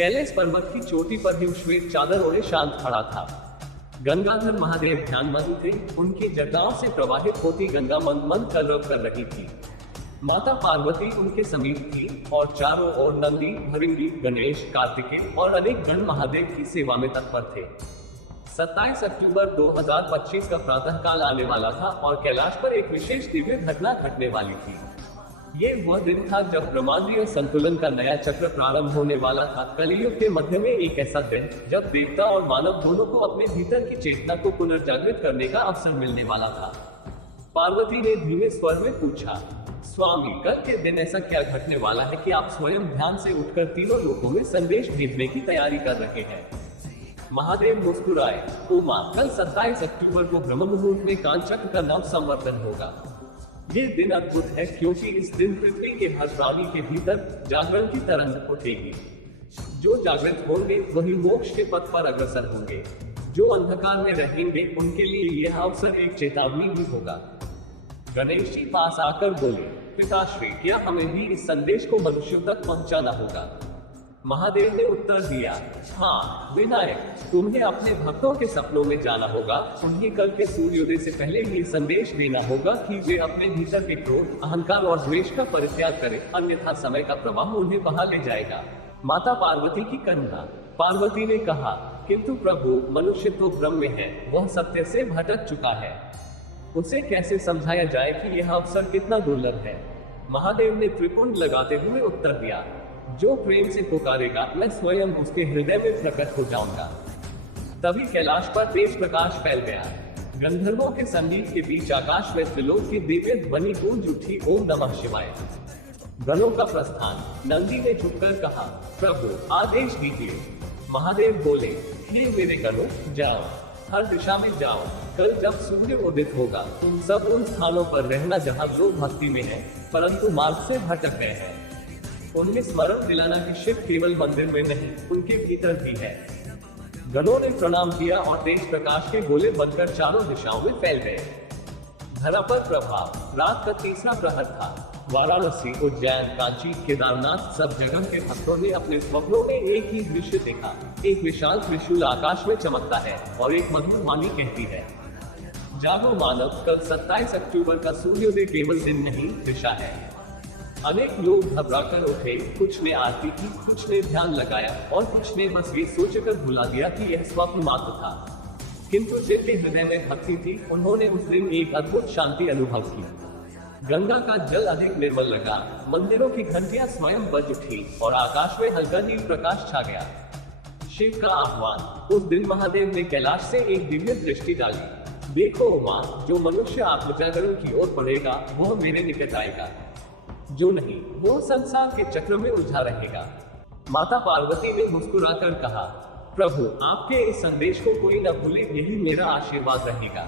कैलाश पर्वत की चोटी पर हिम श्वेत चादर ओढ़े शांत खड़ा था। गंगाधर महादेव ध्यानमग्न थे। उनकी जटाओं से प्रवाहित होती गंगा मंद मंद कलरव कर रही थी। माता पार्वती उनके समीप थी और चारों ओर नंदी, भृंगी, गणेश, कार्तिकेय और अनेक गण महादेव की सेवा में तत्पर थे। 27 अक्टूबर 2025 का प्रातःकाल आने वाला था और कैलाश पर एक विशेष दिव्य घटना घटने वाली थी। ये वह दिन था जब ब्रह्मांडीय संतुलन का नया चक्र प्रारंभ होने वाला था। कलियुग के मध्य में एक ऐसा दिन जब देवता और मानव दोनों को अपने भीतर की चेतना को पुनर्जागृत करने का अवसर मिलने वाला था। पार्वती ने धीमे स्वर में पूछा, स्वामी, कल के दिन ऐसा क्या घटने वाला है कि आप स्वयं ध्यान से उठकर तीनों लोकों में संदेश भेजने की तैयारी कर रहे हैं? महादेव मुस्कुराए, उमा, कल 27 अक्टूबर को ब्रह्म मुहूर्त में कालचक्र का नव संवर्तन होगा। ये दिन अद्भुत है क्योंकि इस दिन पृथ्वी के हर प्राणी के भीतर जागरण की तरंग उठेगी। जो जागृत होंगे वही मोक्ष के पथ पर अग्रसर होंगे। जो अंधकार में रहेंगे उनके लिए यह अवसर एक चेतावनी भी होगा। गणेश जी पास आकर बोले, पिताश्री, क्या हमें भी इस संदेश को मनुष्यों तक पहुंचाना होगा? महादेव ने उत्तर दिया, हाँ विनायक, तुम्हें अपने भक्तों के सपनों में जाना होगा। उन्हें कल के सूर्योदय से पहले ये संदेश देना होगा कि वे अपने भीतर के क्रोध, अहंकार और द्वेष का परित्याग करें, अन्यथा समय का प्रवाह उन्हें बहा ले जाएगा। माता पार्वती की कन्या पार्वती ने कहा, किंतु प्रभु, मनुष्य तो भ्रम में है, वह सत्य से भटक चुका है। उसे कैसे समझाया जाए कि यह अवसर कितना दुर्लभ है? महादेव ने त्रिपुंड लगाते हुए उत्तर दिया, जो प्रेम से पुकारेगा मैं स्वयं उसके हृदय में प्रकट हो जाऊंगा। तभी कैलाश पर तेज प्रकाश फैल गया। गंधर्वों के संगीत के बीच आकाश में त्रिलोक की दिव्य ध्वनि गूंज उठी, ओम नमः शिवाय। गणों का प्रस्थान। नंदी ने झुककर कहा, प्रभु आदेश दीजिए। महादेव बोले, हे मेरे गणों, जाओ, हर दिशा में जाओ। कल जब सूर्य उदित होगा तुम सब उन स्थानों पर रहना जहाँ लोग भक्ति में हैं, परंतु मार्ग से भटक गए हैं। उन्हें स्मरण दिलाना कि शिव केवल मंदिर में नहीं, उनके भीतर भी है। गणों ने प्रणाम किया और तेज प्रकाश के गोले बनकर चारों दिशाओं में फैल गए। धरा पर प्रभाव। रात का तीसरा प्रहर था। वाराणसी, उज्जैन, कांची, केदारनाथ, सब जगह के भक्तों ने अपने स्वप्नों में एक ही दृश्य देखा। एक विशाल त्रिशूल आकाश में चमकता है और एक मधुर वाणी कहती है, जागो मानव, कल 27 अक्टूबर का सूर्योदय केवल दिन नहीं, दिशा है। अनेक लोग घबराकर उठे। कुछ ने आरती की, कुछ ने ध्यान लगाया और कुछ ने बस ये सोचकर भुला दिया कि यह स्वप्न मात्र था। किंतु जिनके हृदय में भक्ति थी, उन्होंने उस दिन एक अद्भुत शांति अनुभव की। गंगा का जल अधिक निर्मल लगा, मंदिरों की घंटियां स्वयं बज उठी और आकाश में हल्का नील प्रकाश छा गया। शिव का आह्वान। उस दिन महादेव ने कैलाश से एक दिव्य दृष्टि डाली। देखो उमा, जो मनुष्य आत्मजागरण की ओर बढ़ेगा वह मेरे निकट आएगा, जो नहीं वो संसार के चक्र में उलझा रहेगा। माता पार्वती ने मुस्कुराकर कहा, प्रभु आपके इस संदेश को कोई न भूले, यही मेरा आशीर्वाद रहेगा।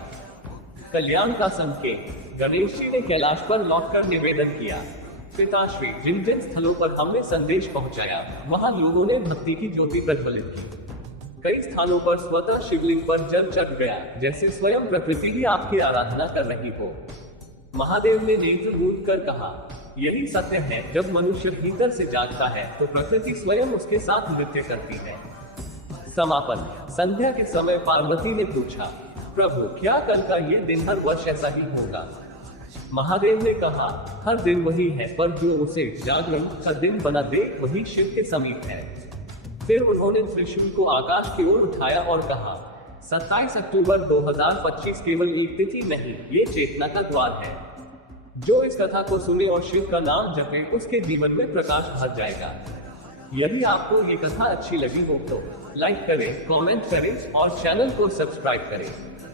कल्याण का संकेत। गणेश जी ने कैलाश पर लौटकर निवेदन किया, पिताश्री, जिन जिन स्थलों पर हमने संदेश पहुंचाया वहां लोगों ने भक्ति की ज्योति प्रज्वलित की। कई स्थानों पर स्वतः शिवलिंग पर जल चढ़ गया, जैसे स्वयं प्रकृति भी आपकी आराधना कर रही हो। महादेव ने नेत्र मूंद कर कहा, यही सत्य है, जब मनुष्य भीतर से जागता है तो प्रकृति स्वयं उसके साथ नृत्य करती है। समापन। संध्या के समय पार्वती ने पूछा, प्रभु क्या कल का ये दिन हर वर्ष ऐसा ही होगा? महादेव ने कहा, हर दिन वही है, पर जो उसे जागरण का दिन बना दे वही शिव के समीप है। फिर उन्होंने त्रिशूल को आकाश की ओर उठाया और कहा, 27 अक्टूबर 2025 केवल एक तिथि नहीं, ये चेतना का द्वार है। जो इस कथा को सुने और शिव का नाम जपे उसके जीवन में प्रकाश भर जाएगा। यदि आपको ये कथा अच्छी लगी हो तो लाइक करें, कमेंट करें और चैनल को सब्सक्राइब करें।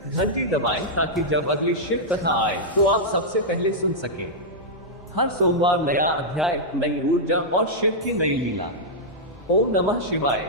घंटी दबाएं ताकि जब अगली शिव कथा आए तो आप सबसे पहले सुन सकें। हर सोमवार नया अध्याय, नई ऊर्जा और शिव की नई लीला। ओम नमः शिवाय।